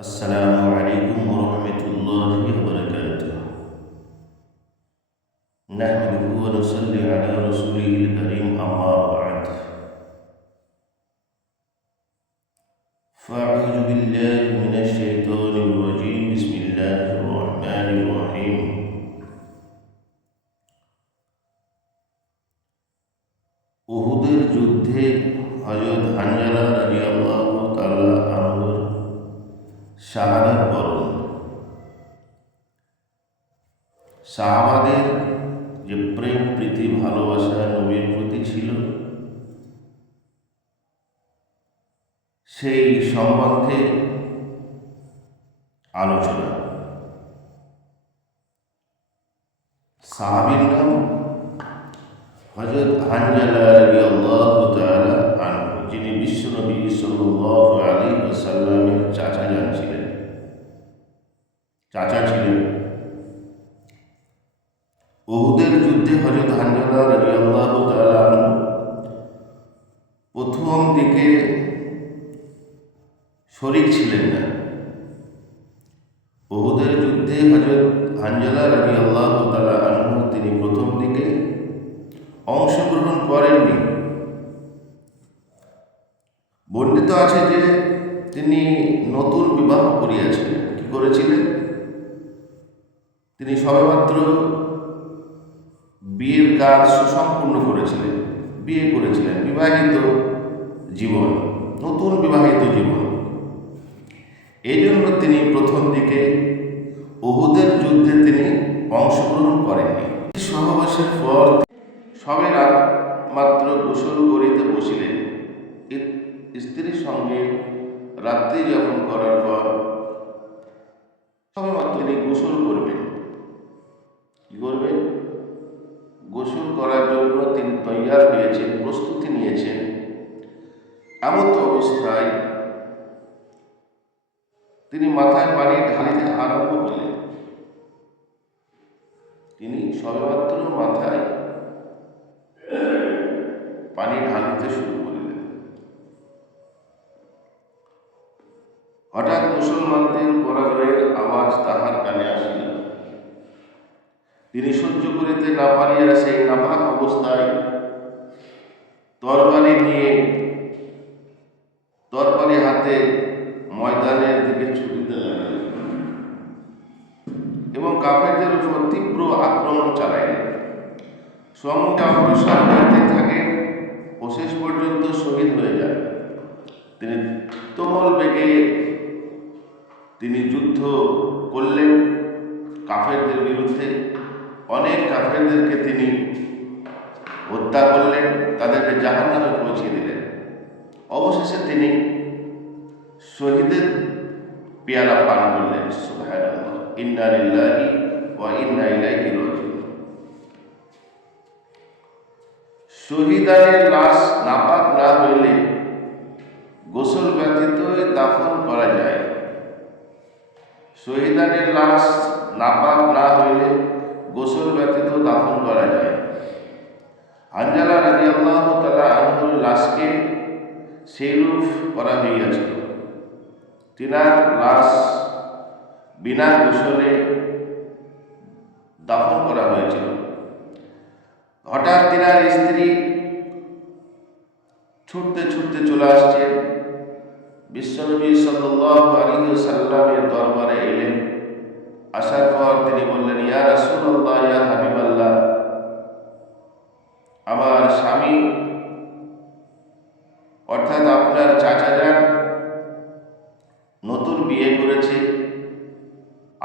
السلام عليكم ورحمة الله وبركاته. نحمده ونصلي على رسوله الكريم، أما بعد. فأعوذ بالله من الشيطان الرجيم. بسم الله الرحمن الرحيم. উহুদের যুদ্ধে হযরত হানজালা রাদিয়াল্লাহু তাআলা আনহুর শাহাদাত বরণ। সাহাবাদের যে প্রেম প্রীতি ভালোবাসা নবীর প্রতি ছিল, সেই সম্বন্ধে আলোচনা। সাহাবীর নাম হযরত হানজালা রাদিয়াল্লাহু তাআলা আনহু, যিনি বিশ্বনবী সাল্লাল্লাহু আলাইহি ওয়াসাল্লামের চাচা ছিলেন। উহুদের যুদ্ধে হযরত হানজালা রাদিয়াল্লাহু তাআলা আনহু প্রথম দিকে শরীক ছিলেন না। উহুদের যুদ্ধে হযরত হানজালা রাদিয়াল্লাহু তাআলা আনহু তিনি প্রথম দিকে অংশগ্রহণ করেননি। বর্ণিত আছে যে তিনি নতুন বিবাহ করিয়াছিলেন। কি করেছিলেন? তিনি সবেমাত্র বিয়ের কাজ সুসম্পূর্ণ করেছিলেন, বিয়ে করেছিলেন, বিবাহিত জীবন, নতুন বিবাহিত জীবন। এই জন্য তিনি প্রথম দিকে উহুদের যুদ্ধে তিনি অংশগ্রহণ করেননি। সহবাসের পর সবে রাত মাত্র গোসল করিতে বসিলেন। স্ত্রীর সঙ্গে রাত্রি যাপন করার পর সবে মাত্র তিনি গোসল করবেন। কি করবেন? গোসল করার জন্য তিনি তৈয়ার হয়েছেন, প্রস্তুতি নিয়েছেন। এমন অবস্থায় তিনি মাথায় পানি ঢালিতে আরম্ভ করলেন। তিনি সবেমাত্র মাথায় পানি ঢালিতে শুরু করলেন। হঠাৎ মুসলমানদের পরাজয়ের আওয়াজ তাহার কানে আসিল। তিনি সহ্য করিতে না পারিয়া সেই নাপাক অবস্থায় তরবারি হাতে ময়দানের দিকে ছুটিতে লাগলেন এবং কাফেরদের উপর তীব্র আক্রমণ চালাইলেন। সম্মুখে অগ্রসর হইতে থাকেন ও শেষ পর্যন্ত শহীদ হয়ে যান। তিনি তুমুল বেগে তিনি যুদ্ধ করলেন কাফেরদের বিরুদ্ধে। অনেক কাফেরদেরকে তিনি হত্যা করলেন, তাদেরকে জাহান্নামে পৌঁছিয়ে দিলেন। অবশেষে তিনি শহীদের পেয়ালা পান করলেন। সুবহানাল্লাহ, ইন্না লিল্লাহি ওয়া ইন্না ইলাইহি রাজিউন। শহীদের লাশ নাপাক না হইলে গোসল ব্যতীত দাফন করা যায়। শহীদের লাশ নাপাক না হইলে গোসল ব্যতীত দাফন করা যায়। হানজালা রাদিয়াল্লাহু তাআলা আনহুর লাশকে সেইরূপ করা হইয়াছিল। তিনার লাশ বিনা গোসলে দাফন করা হয়েছিল। হঠাৎ তিনার স্ত্রী ছুটতে ছুটতে চলে আসছেন। বিশ্বনবী সাল্লাল্লাহু আলাইহি ওয়াসাল্লামের দরবারে এলেন। আসার পর তিনি বললেন, ইয়া রাসূলুল্লাহ, ইয়া হাবিবাল্লাহ, আমার স্বামী অর্থাৎ আপনার চাচা যান নতুন বিয়ে করেছে,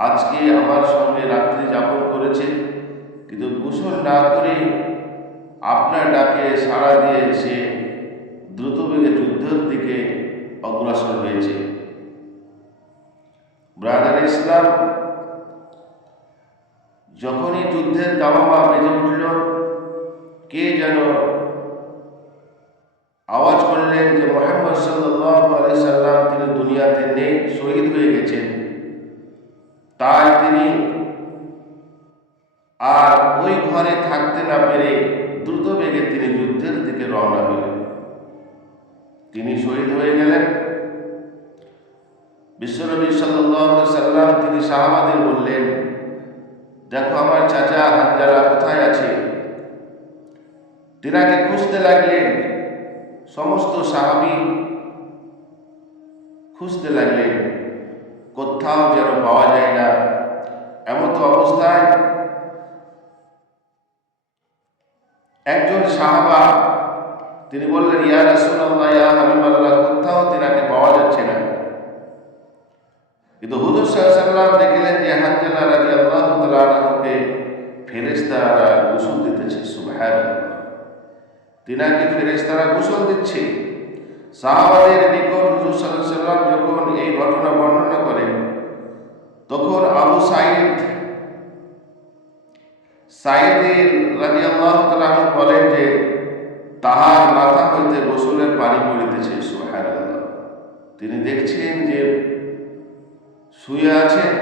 আজকে আমার সঙ্গে রাত্রি যাপন করেছে, কিন্তু গোসল না করে আপনার ডাকে সাড়া দিয়ে সে দ্রুতবেগে যুদ্ধের দিকে অগ্রসর হয়েছে। ব্রাদার ইসলাম, যখনই যুদ্ধের দামামা বেজে উঠল, কে যেন আওয়াজ করলেন যে মুহাম্মদ সাল্লাল্লাহু আলাইহি সাল্লাম তিনি দুনিয়াতে নেই, শহীদ হয়ে গেছেন। তাই তিনি আর ওই ঘরে থাকতে না পেরে দ্রুত বেগে তিনি যুদ্ধের দিকে রওনা হলেন। তিনি শহীদ হয়ে গেলেন। বিশ্বনবী সাল্লাল্লাহু আলাইহি সাল্লাম তিনি সাহাবাদের বললেন, দেখো আমার চাচা হানজালা কোথায় আছে। তিনাকে খুঁজতে লাগলেন, সমস্ত সাহাবী খুঁজতে লাগলেন, কোথাও যেন পাওয়া যায় না। এমতো অবস্থায় একজন সাহাবা তিনি বললেন, ইয়া রাসূলুল্লাহ, ইয়া হাবিবাল্লাহ, কোথাও তিনাকে পাওয়া যাচ্ছে না। কিন্তু হুজুর সাল্লাল্লাহু আলাইহি সাল্লাম দেখলেন যে হানজালা রাদিয়াল্লাহু তাআলা আনহুকে ফেরেশতারা গোসল দিতেছে। সুবহানাল্লাহ, তিনাকে ফেরেশতারা গোসল দিচ্ছে। সাহাবাদের নিকট হুজুর সাল্লাল্লাহু আলাইহি সাল্লাম যখন এই ঘটনা বর্ণনা করেন, তখন আবু সাঈদ রাদিয়াল্লাহু তাআলা আনহু বলেন যে তাহার মাথা হইতে গোসলের পানি পড়িতেছে। সুবহানাল্লাহ, তিনি দেখছেন যে শুয়ে আছেন।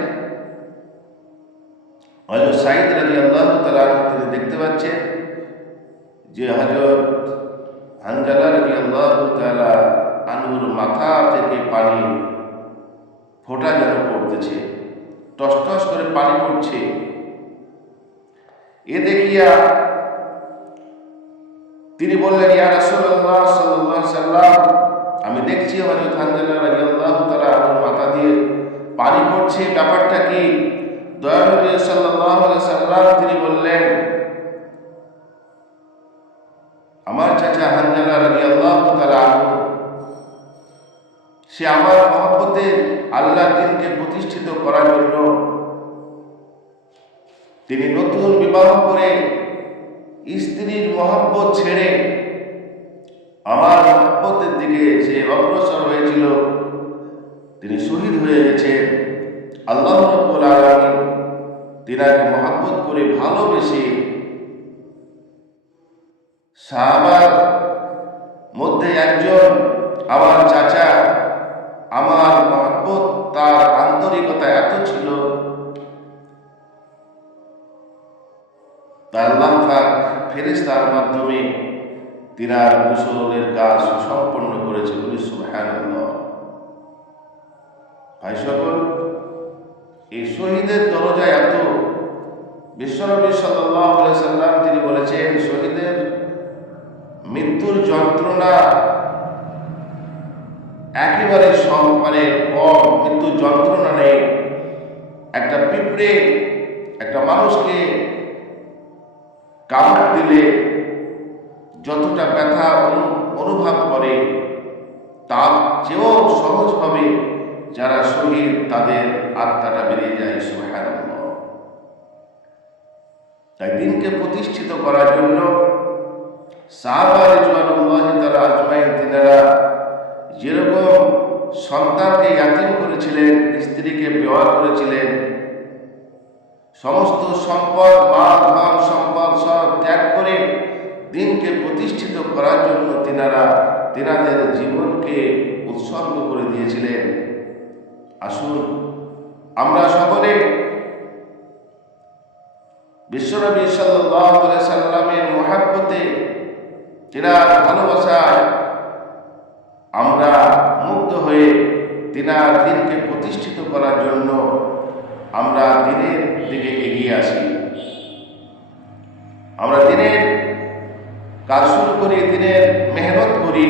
হযরত সাঈদ রাদিয়াল্লাহু তাআলা আনহু তিনি দেখতে পাচ্ছেন যে হযরত হানজালা রাদিয়াল্লাহু তাআলা আনহুর মাথা থেকে পানি ফোঁটা যেন পড়তেছে, টস টস করে পানি পড়ছে। এ দেখিয়া তিনি বললেন, ইয়া রাসূলুল্লাহ সাল্লাল্লাহু আলাইহি সাল্লাম, আমি দেখছি হযরত হানজালা রাদিয়াল্লাহু তাআলা আনহুর মাথা দিয়ে পানি পড়ছে, ব্যাপারটা কি? দয়াল নবী সাল্লাল্লাহু আলাইহি সাল্লাম তিনি বললেন, আমার চাচা হানজালা রাদিয়াল্লাহু তাআলা আনহু সে আমার মহব্বতে আল্লাহর দ্বীনকে প্রতিষ্ঠিত করার জন্য তিনি নতুন বিবাহ করে স্ত্রীর মহব্বত ছেড়ে আমার মহব্বতের দিকে সে অগ্রসর হয়েছিল। তিনি শহীদ হয়ে গেছেন। আল্লাহ রাব্বুল আলামিন তিনাকে মহব্বত করে ভালোবেসে সাহাবার মধ্যে একজন আমার চাচা, আমার মহব্বত তার আন্তরিকতা এত ছিল, তার আল্লাহ পাক ফেরেশতার মাধ্যমে তিনার গোসলের কাজ সম্পন্ন করেছে। বলি সুবহানাল্লাহ। ভাই সকল, এই শহীদের দরজা এত, বিশ্বনবী সাল্লাল্লাহু আলাইহি সাল্লাম তিনি বলেছেন, শহীদের মৃত্যুর যন্ত্রণা একেবারে কম, মৃত্যুর যন্ত্রণা নেই। একটা পিঁপড়ে একটা মানুষকে কামড় দিলে যতটা ব্যথা অনুভব করে, তার চেয়েও সহজভাবে যারা শহীদ তাদের আত্মাটা বেরিয়ে যায়। সুবহানাল্লাহ। তাই দিনকে প্রতিষ্ঠিত করার জন্য সাহাবা রিজওয়ানুল্লাহি তাআলা আজমাইন তিনারা যেরকম সন্তানকে ইয়াতীম করেছিলেন, স্ত্রীকে বেওয়া করেছিলেন, সমস্ত সম্পদ, মাল, ধন সম্পদ সব ত্যাগ করে দিনকে প্রতিষ্ঠিত করার জন্য তিনাদের জীবনকে উৎসর্গ করে দিয়েছিলেন। আসুন আমরা সকলে বিশ্বনবী সাল্লাল্লাহু আলাইহি সাল্লামের মহব্বতে, তিনার ভালোবাসায় আমরা মুগ্ধ হয়ে তিনার দিনকে প্রতিষ্ঠিত করার জন্য আমরা দিনের দিকে এগিয়ে আসি। আমরা দিনের কাজ শুরু করি, দিনের মেহনত করি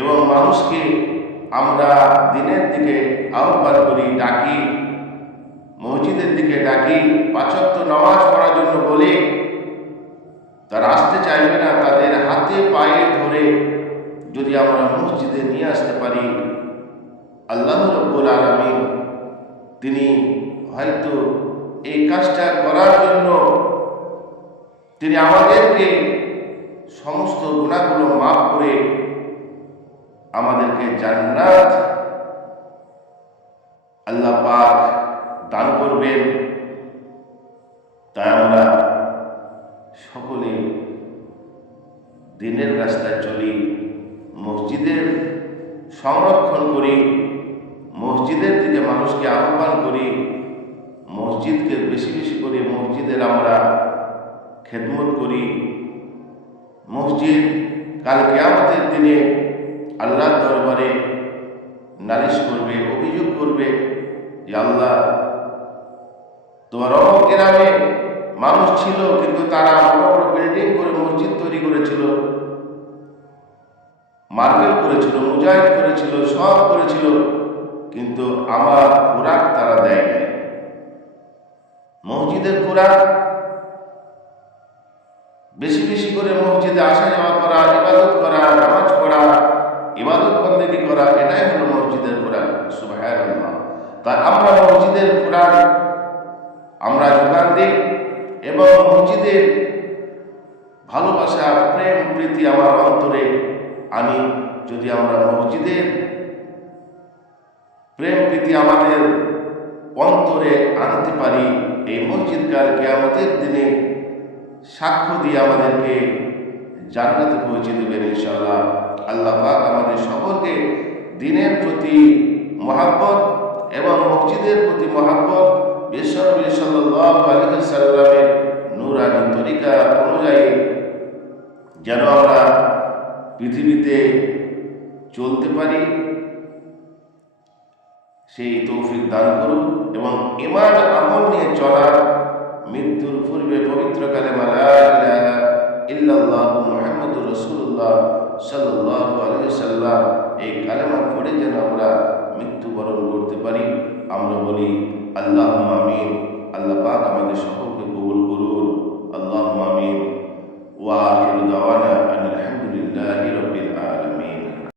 এবং মানুষকে আমরা দিনের দিকে আহ্বান করি, ডাকি, মসজিদের দিকে ডাকি, ৫ ওয়াক্ত নামাজ পড়ার জন্য বলি। তারা আসতে চাইবে না, তাদের হাতে পায়ে ধরে যদি আমরা মসজিদে নিয়ে আসতে পারি, আল্লাহ রাব্বুল আলামিন তিনি হয়তো এই কাজটা করার জন্য তিনি আমাদেরকে সমস্ত গুনাহগুলো মাফ করে আমাদেরকে জান্নাত আল্লাহ পাক দান করবেন। তাই আমরা সকলে দিনের রাস্তায় চলি, মসজিদের সংরক্ষণ করি, মসজিদের দিকে মানুষকে আহ্বান করি, মসজিদকে বেশি বেশি করে মসজিদের আমরা খেদমত করি। মসজিদ কাল কিয়ামতের দিনে আল্লাহর দরবারে নালিশ করবে, অভিযোগ করবে যে আল্লাহ, তোমার অমুক গ্রামে মানুষ ছিল কিন্তু তারা বড় বড় বিল্ডিং করে মসজিদ তৈরি করেছিল, মার্বেল করেছিল, মুজাহিদ করেছিল, সব করেছিল, কিন্তু আমার খোরাক তারা দেয় নাই। মসজিদের খোরাক বেশি বেশি করে মসজিদে আসা যাওয়া করা, ইবাদত করা, নামাজ পড়া, ইবাদত বন্দেগী করা, এটাই হলো মসজিদের খোরাক। সুবহানাল্লাহ। তাই আমরা মসজিদের খোরাক আমরা যোগান দিই এবং মসজিদের ভালোবাসা, প্রেম, প্রীতি আমার অন্তরে আনি। যদি আমরা মসজিদের প্রেম প্রীতি আমাদের অন্তরে আনতে পারি, এই মসজিদ কাল কিয়ামতের দিনে সাক্ষ্য দিয়ে আমাদেরকে জান্নাতে পৌঁছে দেবেন ইনশাআল্লাহ। আল্লাহ পাক আমাদের সকলকে দ্বীনের প্রতি মহাব্বত এবং মসজিদের প্রতি মহাব্বত, বিশ্বনবী সাল্লাল্লাহু আলাইহি ওয়াসাল্লামের নূরানী তরিকা অনুযায়ী যেন আমরা পৃথিবীতে চলতে পারি, সেই তৌফিক দান করুন। এবং ঈমান আমল নিয়ে চলার, মৃত্যুর পূর্বে পবিত্র কালেমা লা ইলাহা ইল্লাল্লাহু মুহাম্মাদুর রাসূলুল্লাহ সাল্লাল্লাহু আলাইহি ওয়াসাল্লাম, এই কালেমা পড়ে যেন আমরা মৃত্যুবরণ করতে পারি। আমরা বলি আল্লাহুম্মা আমিন। আল্লাহ পাক আমাদের সকলকে কবুল করুন। আল্লাহুম্মা আমিন। ওয়া আখিরু দাওয়ানা আনিল হামদুলিল্লাহি